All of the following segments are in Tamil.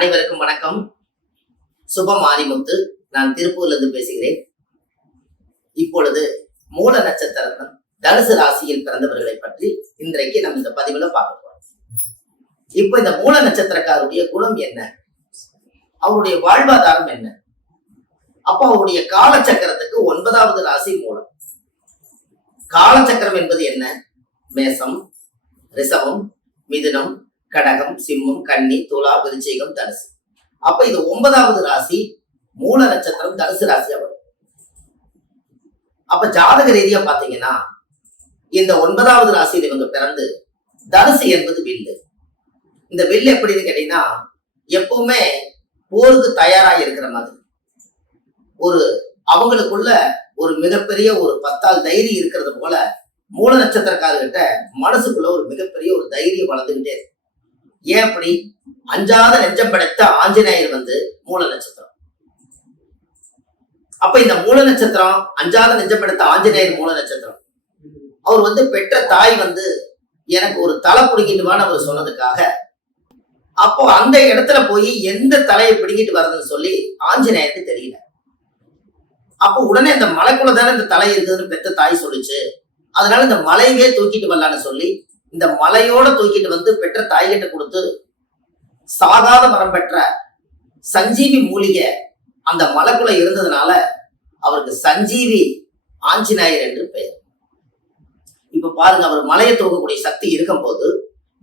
அனைவருக்கும் வணக்கம். சுப மாரிமுத்து. நான் திருப்பூர்ல இருந்து பேசுகிறேன். இப்பொழுது மூல நட்சத்திரம் தனுசு ராசியில் பிறந்தவர்களை பற்றி இன்றைக்கு நம்ம இந்த பதிவுல பார்க்க போறோம். இப்ப இந்த மூல நட்சத்திரக்காருடைய குணம் என்ன, அவருடைய வாழ்வாதாரம் என்ன, அப்ப அவருடைய காலச்சக்கரத்துக்கு 9வது ராசி மூலம். காலச்சக்கரம் என்பது என்ன? மேசம், ரிஷபம், மிதுனம், கடகம், சிம்மம், கன்னி, துலா, விருச்சிகம், தனுசு. அப்ப இது 9வது ராசி மூல நட்சத்திரம் தனுசு ராசியா வரும். அப்ப ஜாதக ரீதியா பாத்தீங்கன்னா இந்த 9வது ராசியில் இவங்க பிறந்து தனுசு என்பது வில்லு. இந்த வில்லு எப்படின்னு கேட்டீங்கன்னா எப்பவுமே போருக்கு தயாராக இருக்கிற மாதிரி ஒரு அவங்களுக்குள்ள ஒரு மிகப்பெரிய ஒரு 10 ஆள் தைரியம் இருக்கிறது போல மூல நட்சத்திரக்காரர்கிட்ட மனசுக்குள்ள ஒரு மிகப்பெரிய ஒரு தைரியம் வளர்ந்துகிட்டே இருக்கு. ஏன் அப்படி? அஞ்சாத நெஞ்சம் படைத்த ஆஞ்சநேயர் மூல நட்சத்திரம். அப்ப இந்த மூல நட்சத்திரம் அஞ்சாத நெஞ்சம் படைத்த ஆஞ்சநேயர் மூல நட்சத்திரம். அவர் பெற்ற தாய் எனக்கு ஒரு தலை பிடிக்கிட்டுவான்னு அவர் சொன்னதுக்காக அப்போ அந்த இடத்துல போய் எந்த தலையை பிடிக்கிட்டு வர்றதுன்னு சொல்லி ஆஞ்சநேயருக்கு தெரியல. அப்போ உடனே இந்த மலைக்குள்ள தானே இந்த தலை இருக்குதுன்னு பெற்ற தாய் சொல்லிச்சு. அதனால இந்த மலையவே தூக்கிட்டு வரலான்னு சொல்லி இந்த மலையோட தூக்கிட்டு பெற்ற தாய்கிட்ட கொடுத்து சாகாத மரம் பெற்ற சஞ்சீவி மூலிகை அந்த மலைக்குள்ள இருந்ததுனால அவருக்கு சஞ்சீவி ஆஞ்சநேயர் என்று பெயர். இப்ப பாருங்க, அவர் மலையை தூக்கக்கூடிய சக்தி இருக்கும் போது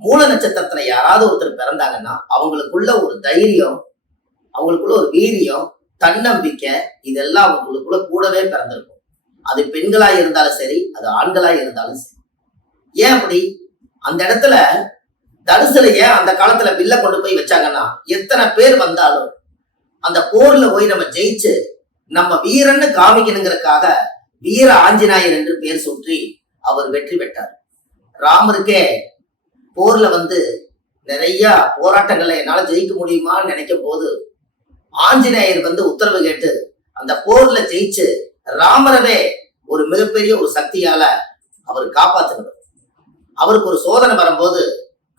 மூல நட்சத்திரத்துல யாராவது ஒருத்தர் பிறந்தாங்கன்னா அவங்களுக்குள்ள ஒரு தைரியம், அவங்களுக்குள்ள ஒரு வீரியம், தன்னம்பிக்கை, இதெல்லாம் அவங்களுக்குள்ள கூடவே பிறந்திருக்கும். அது பெண்களா இருந்தாலும் சரி, அது ஆண்களா இருந்தாலும் சரி. ஏன் அப்படி? அந்த இடத்துல தனுசுல ஏன் அந்த காலத்துல வில்ல கொண்டு போய் வச்சாங்கன்னா எத்தனை பேர் வந்தாலும் அந்த போர்ல போய் நம்ம ஜெயிச்சு நம்ம வீரன்னு காமிக்கணுங்கிறதுக்காக வீர ஆஞ்சநேயர் என்று பேர் சுற்றி அவர் வெற்றி பெற்றார். ராமருக்கே போர்ல நிறைய போராட்டங்களை என்னால ஜெயிக்க முடியுமான்னு நினைக்கும் போது ஆஞ்சநேயர் உத்தரவு கேட்டு அந்த போர்ல ஜெயிச்சு ராமரவே ஒரு மிகப்பெரிய ஒரு சக்தியால அவர் காப்பாத்தினார். அவருக்கு ஒரு சோதனை வரும்போது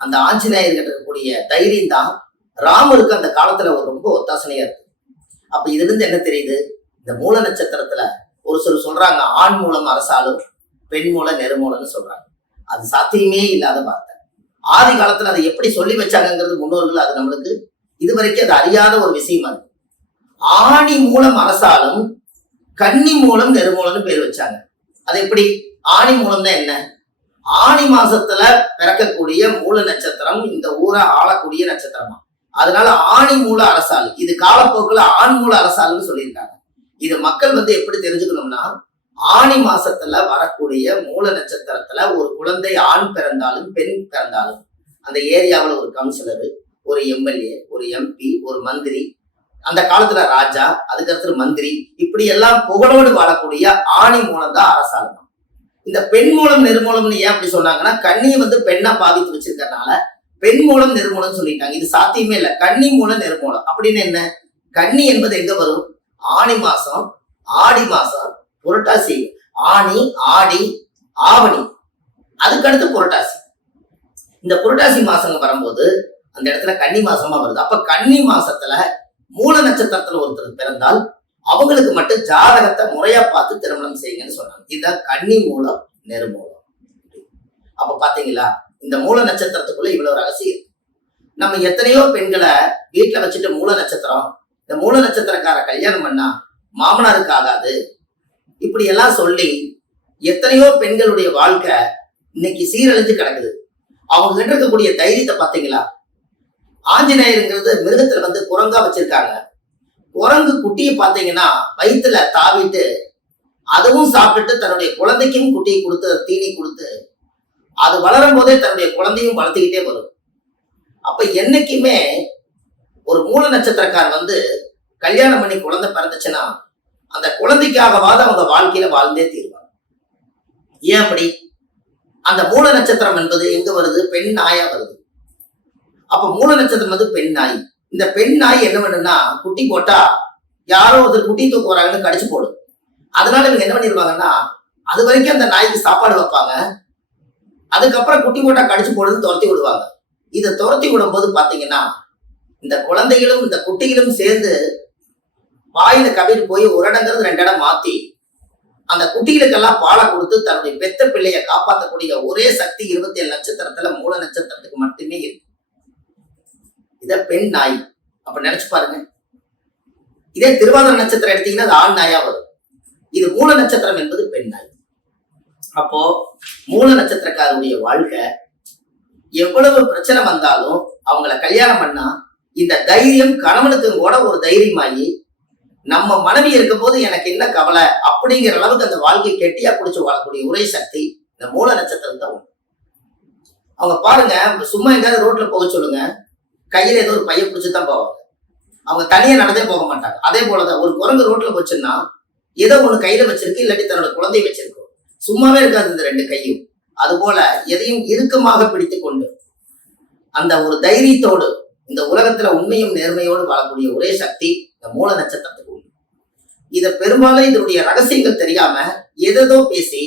அந்த ஆஞ்சநேயர் கிட்ட இருக்கக்கூடிய தைரியம் தான் ராமருக்கு அந்த காலத்துல ஒரு ரொம்ப ஒத்தாசனையா இருக்கு. அப்ப இதுல இருந்து என்ன தெரியுது? இந்த மூல நட்சத்திரத்துல ஒரு சிலர் சொல்றாங்க ஆண் மூலம் அரசாலும் பெண் மூலம் நெருமூலம்னு சொல்றாங்க. அது சாத்தியமே இல்லாத வார்த்தை. ஆதி காலத்துல அதை எப்படி சொல்லி வச்சாங்கிறது முன்னோர்கள் அது நம்மளுக்கு இதுவரைக்கும் அது அறியாத ஒரு விஷயமா இருக்கு. ஆணி மூலம் அரசாலும் கன்னி மூலம் நெருமூலம்னு பேர் வச்சாங்க. அது எப்படி? ஆணி மூலம் தான் என்ன? ஆணி மாசத்துல பிறக்கக்கூடிய மூல நட்சத்திரம் இந்த ஊரை ஆளக்கூடிய நட்சத்திரமா. அதனால ஆணி மூல அரசால், இது காலப்போக்குல ஆண் மூல அரசாலுன்னு சொல்லியிருக்காங்க. இது மக்கள் எப்படி தெரிஞ்சுக்கணும்னா ஆணி மாசத்துல வரக்கூடிய மூல நட்சத்திரத்துல ஒரு குழந்தை ஆண் பிறந்தாலும் பெண் பிறந்தாலும் அந்த ஏரியாவில் ஒரு கவுன்சிலர், ஒரு எம்எல்ஏ, ஒரு எம்பி, ஒரு மந்திரி, அந்த காலத்துல ராஜா, அதுக்கடுத்து மந்திரி, இப்படி எல்லாம் புகழோடு வாழக்கூடிய ஆணி மூலம் தான் அரசாங்கம். இந்த பெண் மூலம் நெருமூலம்னு ஏன் அப்படி சொன்னாங்கன்னா கன்னியை பெண்ணா பாதித்து வச்சிருக்கறனால பெண் மூலம் நெருமூலம் சொல்லிட்டாங்க. இது சாத்தியமே இல்லை. கன்னி மூலம் நெருமூலம் அப்படின்னு என்ன? கன்னி என்பது எங்க வரும்? ஆணி மாசம், ஆடி மாசம், புரட்டாசி. ஆணி, ஆடி, ஆவணி, அதுக்கடுத்து புரட்டாசி. இந்த புரட்டாசி மாசங்க வரும்போது அந்த இடத்துல கன்னி மாசமா வருது. அப்ப கன்னி மாசத்துல மூல நட்சத்திரத்துல ஒருத்தர் பிறந்தால் அவங்களுக்கு மட்டும் ஜாதகத்தை முறையா பார்த்து திருமணம் செய்யுங்கன்னு சொன்னாங்க. இதுதான் கன்னி மூலம் நெருமூலம். அப்ப பாத்தீங்களா, இந்த மூல நட்சத்திரத்துக்குள்ள இவ்வளவு ரகசியம் இருக்கு. நம்ம எத்தனையோ பெண்களை வீட்டுல வச்சுட்டு மூல நட்சத்திரம், இந்த மூல நட்சத்திரக்கார கல்யாணம் பண்ணா மாமனாருக்கு ஆகாது, இப்படி எல்லாம் சொல்லி எத்தனையோ பெண்களுடைய வாழ்க்கை இன்னைக்கு சீரழிஞ்சு கிடக்குது. அவங்க கிட்ட இருக்கக்கூடிய தைரியத்தை பாத்தீங்களா? ஆஞ்சநேயருங்கிறது மிருகத்துல குரங்கா வச்சிருக்காங்க. குரங்கு குட்டியை பாத்தீங்கன்னா வயிற்றுல தாவிட்டு அதுவும் சாப்பிட்டுட்டு தன்னுடைய குழந்தைக்கும் குட்டியை கொடுத்து தீனி கொடுத்து அது வளரும் போதே தன்னுடைய குழந்தையும் வளர்த்துக்கிட்டே வரும். அப்ப என்னைக்குமே ஒரு மூல நட்சத்திரக்கார் கல்யாணம் பண்ணி குழந்தை பிறந்துச்சுன்னா அந்த குழந்தைக்காகவாது அவங்க வாழ்க்கையில வாழ்ந்தே தீர்வாங்க. ஏன் அப்படி? அந்த மூல நட்சத்திரம் என்பது எங்க வருது? பெண் நாயா வருது. அப்ப மூல நட்சத்திரம் பெண் நாய். இந்த பெண் நாய் என்ன பண்ணுன்னா குட்டி போட்டா யாரோ ஒருத்தர் குட்டி தூக்க போறாங்கன்னு கடிச்சு போடும். அதனால இவங்க என்ன பண்ணிருவாங்கன்னா அது வரைக்கும் அந்த நாய்க்கு சாப்பாடு வைப்பாங்க. அதுக்கப்புறம் குட்டி போட்டா கடிச்சு போடுன்னு துரத்தி விடுவாங்க. இதை துரத்தி விடும் போது பாத்தீங்கன்னா இந்த குழந்தைகளும் இந்த குட்டிகளும் சேர்ந்து வாயில கவிட்டு போய் ஒரு இடங்கிறது 2 இடம் மாத்தி அந்த குட்டிகளுக்கெல்லாம் பாலை கொடுத்து தன்னுடைய பெத்த பிள்ளைய காப்பாற்றக்கூடிய ஒரே சக்தி 27 நட்சத்திரத்துல மூல நட்சத்திரத்துக்கு மட்டுமே இருக்கு. இத பெண் நாய். அப்ப நினைச்சு பாருங்க. இதே திருவாதிரை நட்சத்திரம் எடுத்தீங்கன்னா அது ஆண் நாயா வரும். இது மூல நட்சத்திரம் என்பது பெண் நாய். அப்போ மூல நட்சத்திரக்காரருடைய வாழ்க்கை எவ்வளவு பிரச்சனை வந்தாலும் அவங்கள கல்யாணம் பண்ணா இந்த தைரியம் கணவனுக்கும் கூட ஒரு தைரியமாகி நம்ம மனைவி இருக்கும் போது எனக்கு என்ன கவலை அப்படிங்கிற அளவுக்கு அந்த வாழ்க்கை கெட்டியா குடிச்சு வாழக்கூடிய ஒரே சக்தி இந்த மூல நட்சத்திரம் தான். அவங்க பாருங்க, சும்மா எங்கேயாவது ரோட்ல போக சொல்லுங்க, கையில ஏதோ ஒரு பைய பிடிச்சுதான் போவாங்க. அவங்க தனியா நடந்தே போக மாட்டாங்க. அதே போலதான் ஒரு குரங்கு ரோட்ல போச்சுன்னா ஏதோ ஒண்ணு கையில வச்சிருக்கு, இல்லாட்டி தன்னோட குழந்தைய வச்சிருக்கும். சும்மாவே இருக்காது இந்த 2 கையும். அது போல எதையும் இறுக்கமாக பிடித்து கொண்டு அந்த ஒரு தைரியத்தோடு இந்த உலகத்துல உண்மையும் நேர்மையோடு வாழக்கூடிய ஒரே சக்தி இந்த மூல நட்சத்திரத்துக்கு உண்டு. இத பெரும்பாலும் இதனுடைய ரகசியங்கள் தெரியாம எதோ பேசி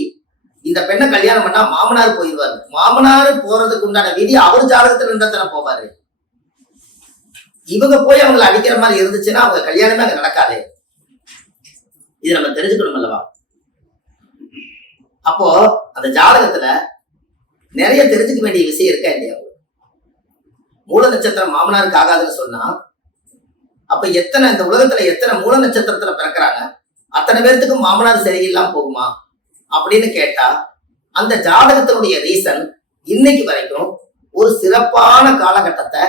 இந்த பெண்ணை கல்யாணம் பண்ணா மாமனார் போயிடுவாரு. மாமனார் போறதுக்கு உண்டான விதி அவர் ஜாதகத்துல இருந்தா போவாரு. இவங்க போய் அவங்களை அடிக்கிற மாதிரி இருந்துச்சுன்னா அவங்க கல்யாணமே அங்க நடக்காது. இது நம்ம தெரிஞ்சுக்கணும் அல்லவா? அப்போ அந்த ஜாதகத்துல நிறைய தெரிஞ்சுக்க வேண்டிய விஷயம் இருக்கா இல்லையா? மூல நட்சத்திரம் மாமனாருக்கு ஆகாதுன்னு சொன்னா அப்ப எத்தனை இந்த உலகத்துல எத்தனை மூல நட்சத்திரத்துல பிறக்கிறாங்க, அத்தனை பேர்த்துக்கும் மாமனார் சரியில்லாம போகுமா அப்படின்னு கேட்டா அந்த ஜாதகத்தினுடைய ரீசன் இன்னைக்கு வரைக்கும் ஒரு சிறப்பான காலகட்டத்தை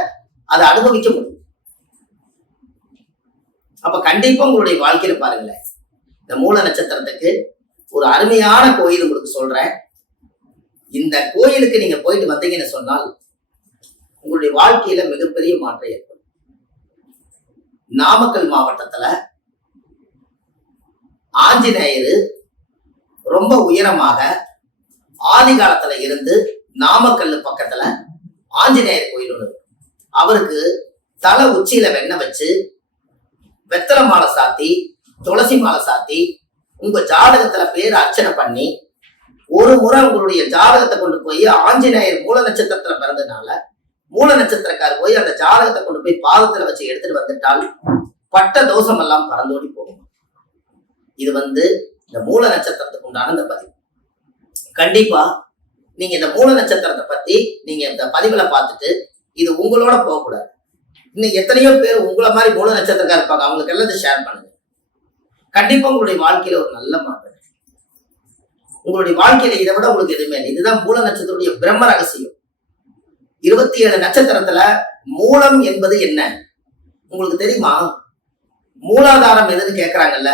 அதை அனுபவிக்க முடியும். அப்ப கண்டிப்பா உங்களுடைய வாழ்க்கையில பாருங்களேன், இந்த மூல நட்சத்திரத்துக்கு ஒரு அருமையான கோயில் உங்களுக்கு சொல்றேன். இந்த கோயிலுக்கு நீங்க போயிட்டு வந்தீங்கன்னு சொன்னால் உங்களுடைய வாழ்க்கையில மிகப்பெரிய மாற்றம் ஏற்படும். நாமக்கல் மாவட்டத்துல ஆஞ்சநேயர் ரொம்ப உயரமாக ஆதி காலத்துல இருந்து நாமக்கல் பக்கத்துல ஆஞ்சநேயர் கோயில் ஒன்று. அவருக்கு தலை உச்சியில வெண்ணெய் வச்சு வெத்தலை மாலை சாத்தி துளசி மாலை சாத்தி உங்க ஜாதகத்துல பேர் அர்ச்சனை பண்ணி ஒரு முறை உங்களுடைய ஜாதகத்தை கொண்டு போய் ஆஞ்சநேயர் மூல நட்சத்திரத்துல பிறந்ததுனால மூல நட்சத்திரக்காரர் போய் அந்த ஜாதகத்தை கொண்டு போய் பாதத்துல வச்சு எடுத்துட்டு வந்துட்டால் பட்ட தோஷம் எல்லாம் பறந்தோடி போகும். இது இந்த மூல நட்சத்திரத்துக்கு உண்டான இந்த பதிவு. கண்டிப்பா நீங்க இந்த மூல நட்சத்திரத்தை பத்தி நீங்க இந்த பதிவுல பார்த்துட்டு இது உங்களோட போகக்கூடாது. இன்னும் எத்தனையோ பேர் உங்களை மாதிரி மூல நட்சத்திரக்காரர் இருப்பாங்க, அவங்களுக்கு எல்லாத்தையும் ஷேர் பண்ணுங்க. கண்டிப்பா உங்களுடைய வாழ்க்கையில ஒரு நல்ல மாற்றம். உங்களுடைய வாழ்க்கையில இதை விட உங்களுக்கு எதுவுமே இல்லை. இதுதான் மூல நட்சத்திரத்துடைய பிரம்ம ரகசியம். 27 நட்சத்திரத்துல மூலம் என்பது என்ன உங்களுக்கு தெரியுமா? மூலாதாரம் எதுன்னு கேட்கறாங்கல்ல,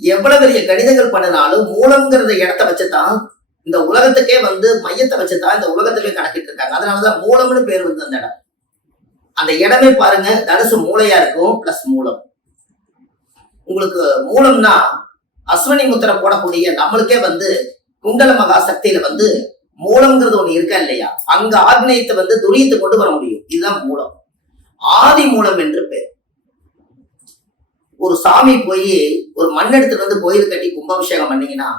எவ்வளவு பெரிய கணிதங்கள் பண்ணினாலும் மூலம்ங்கிறத இடத்த வச்சுதான் இந்த உலகத்துக்கே மையத்தை வச்சுதான் இந்த உலகத்துக்கே கணக்கிட்டு இருக்காங்க. அதனாலதான் மூலம்னு பேர் அந்த இடம். அந்த இடமே பாருங்க, தனுசு மூளையா இருக்கும் பிளஸ் மூலம். உங்களுக்கு மூலம்னா அஸ்வினி முத்திரை போடக்கூடிய நம்மளுக்கே குண்டல மகா சக்தியில மூலம்ங்கிறது ஒண்ணு இருக்கா இல்லையா? அங்க ஆக்னேயத்தை துரியத்தை கொண்டு வர முடியும். இதுதான் மூலம். ஆதி மூலம் என்று பேர். ஒரு சாமி போய் ஒரு மண் எடுத்துட்டு கோயில் கட்டி கும்பாபிஷேகம் பண்ணீங்கன்னா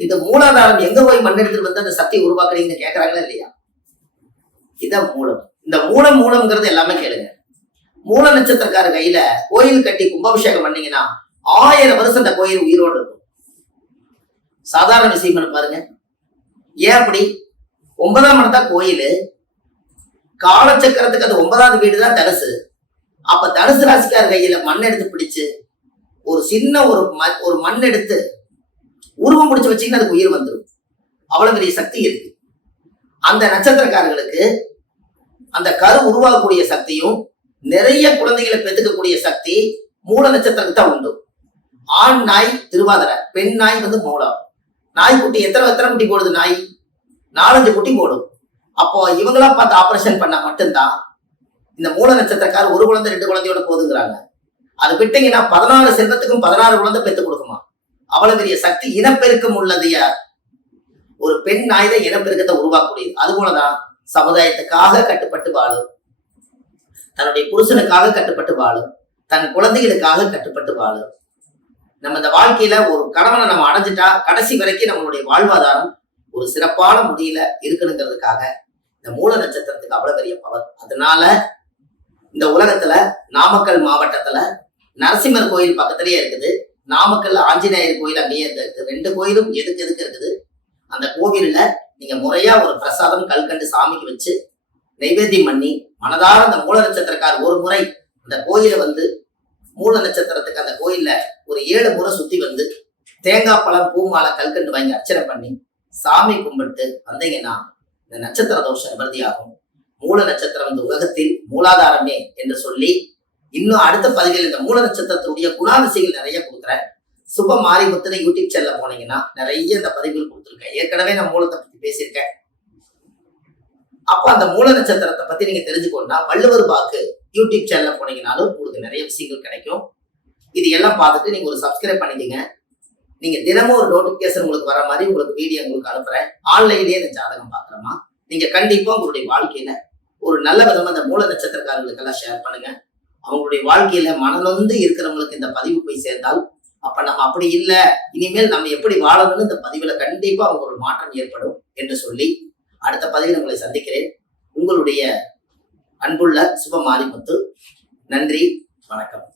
இந்த மூலாதாரம் எங்க போய் மண் எடுத்துட்டு அந்த சக்தி உருவாக்குறீங்கன்னு கேட்கறாங்களா இல்லையா? இதுதான் மூலம். இந்த மூலம்ங்கிறது எல்லாமே கேளுங்க. மூல நட்சத்திரக்கார கையில கோயில் கட்டி கும்பாபிஷேகம் பண்ணீங்கன்னா 1000 வருஷம் அந்த கோயில் உயிரோடு இருக்கும். சாதாரண விஷயம் பாருங்க. ஏன் அப்படி? 9ஆம் இடத்தா கோயில், காலச்சக்கரத்துக்கு அது 9வது வீடுதான் தனுசு. அப்ப தனுசு ராசிக்கார கையில மண் எடுத்து பிடிச்சு ஒரு சின்ன ஒரு மண் எடுத்து உருவம் பிடிச்சு வச்சீங்கன்னா அதுக்கு உயிர் வந்துடும். அவ்வளவு பெரிய சக்தி இருக்கு. அந்த நட்சத்திரக்காரர்களுக்கு அந்த கரு உருவாகக்கூடிய சக்தியும் நிறைய குழந்தைகளை பெற்றுக்கக்கூடிய சக்தி மூல நட்சத்திரத்துக்கு தான் உண்டு. ஆண் நாய் திருவாதிரை, பெண் நாய் மூலம். நாய்க்குட்டி எத்தனை குட்டி போடுது? நாய் 4-5 குட்டி போடும். அப்போ இவங்களா பார்த்து ஆபரேஷன் பண்ணா மட்டும்தான் இந்த மூல நட்சத்திரக்கார ஒரு குழந்தை 2 குழந்தையோட போதுங்கிறாங்க. அது விட்டீங்கன்னா 14 செல்வத்துக்கும் 16 குழந்தை பெற்று கொடுக்குமா. அவ்வளவு பெரிய சக்தி இனப்பெருக்கம் உள்ளது. ஒரு பெண் நாய் தான் இனப்பெருக்கத்தை உருவாக்கக்கூடியது. அது போலதான் சமுதாயத்துக்காக கட்டுப்பட்டு வாழும், தன்னுடைய புருஷனுக்காக கட்டுப்பட்டு வாழும், தன் குழந்தைகளுக்காக கட்டுப்பட்டு வாழும். நம்ம இந்த வாழ்க்கையில ஒரு கணவனை நம்ம அடைஞ்சிட்டா கடைசி வரைக்கும் நம்மளுடைய வாழ்வாதாரம் ஒரு சிறப்பான முறையில இருக்கணுங்கிறதுக்காக இந்த மூல நட்சத்திரத்துக்கு அவ்வளவு பெரிய பவர். அதனால இந்த உலகத்துல நாமக்கல் மாவட்டத்துல நரசிம்மர் கோயில் பக்கத்துலயே இருக்குது. நாமக்கல் ஆஞ்சநேயர் கோயில் அங்கேயே இருக்கு. 2 கோயிலும் எதுக்கு இருக்குது. அந்த கோவில்ல நீங்க முறையா ஒரு பிரசாதம் கல்கண்டு சாமிக்கு வச்சு நைவேத்தியம் பண்ணி மனதார அந்த மூல நட்சத்திரக்கார் ஒரு முறை அந்த கோயிலை வந்து மூல நட்சத்திரத்துக்கு அந்த கோயில்ல ஒரு 7 முறை சுத்தி வந்து தேங்காய் பழம் பூ மாலை கல்கண்டு வாங்கி அர்ச்சனை பண்ணி சாமி கும்பிட்டு வந்தீங்கன்னா இந்த நட்சத்திர தோஷம் நிவர்த்தியாகும். மூல நட்சத்திரம் இந்த உலகத்தில் மூலாதாரமே என்று சொல்லி இன்னும் அடுத்த பதிவில் இந்த மூல நட்சத்திரத்துடைய குணாதிசைகள் நிறைய கொடுக்குறேன். சுப மாரிமுத்துன்னு யூடியூப் சேனல்ல போனீங்கன்னா நிறைய இந்த பதிவுகள் கொடுத்துருக்கேன். ஏற்கனவே நான் மூலத்தை பத்தி பேசியிருக்கேன். அப்ப அந்த மூல நட்சத்திரத்தை பத்தி நீங்க தெரிஞ்சுக்கணும்னா வள்ளுவர் வாக்கு யூடியூப் சேனல்ல போனீங்கன்னாலும் உங்களுக்கு நிறைய விஷயங்கள் கிடைக்கும். இது எல்லாம் பார்த்துட்டு நீங்க ஒரு சப்ஸ்கிரைப் பண்ணிக்கங்க. நீங்க தினமும் ஒரு நோட்டிபிகேஷன் உங்களுக்கு வர மாதிரி உங்களுக்கு வீடியோ உங்களுக்கு அனுப்புறேன். ஆன்லைன்லயே இந்த ஜாதகம் பாக்குறோமா நீங்க கண்டிப்பா உங்களுடைய வாழ்க்கையில ஒரு நல்ல விதமா இந்த மூல நட்சத்திரக்காரர்களுக்கு எல்லாம் ஷேர் பண்ணுங்க. அவங்களுடைய வாழ்க்கையில மனநொந்து இருக்கிறவங்களுக்கு இந்த பதிவு போய் சேர்ந்தால் அப்ப நம்ம அப்படி இல்லை, இனிமேல் நம்ம எப்படி வாழணும்னு இந்த பதிவுல கண்டிப்பா அவங்க ஒரு மாற்றம் ஏற்படும் என்று சொல்லி அடுத்த பதிவில் உங்களை சந்திக்கிறேன். உங்களுடைய அன்புள்ள சுப மாரிமுத்து. நன்றி, வணக்கம்.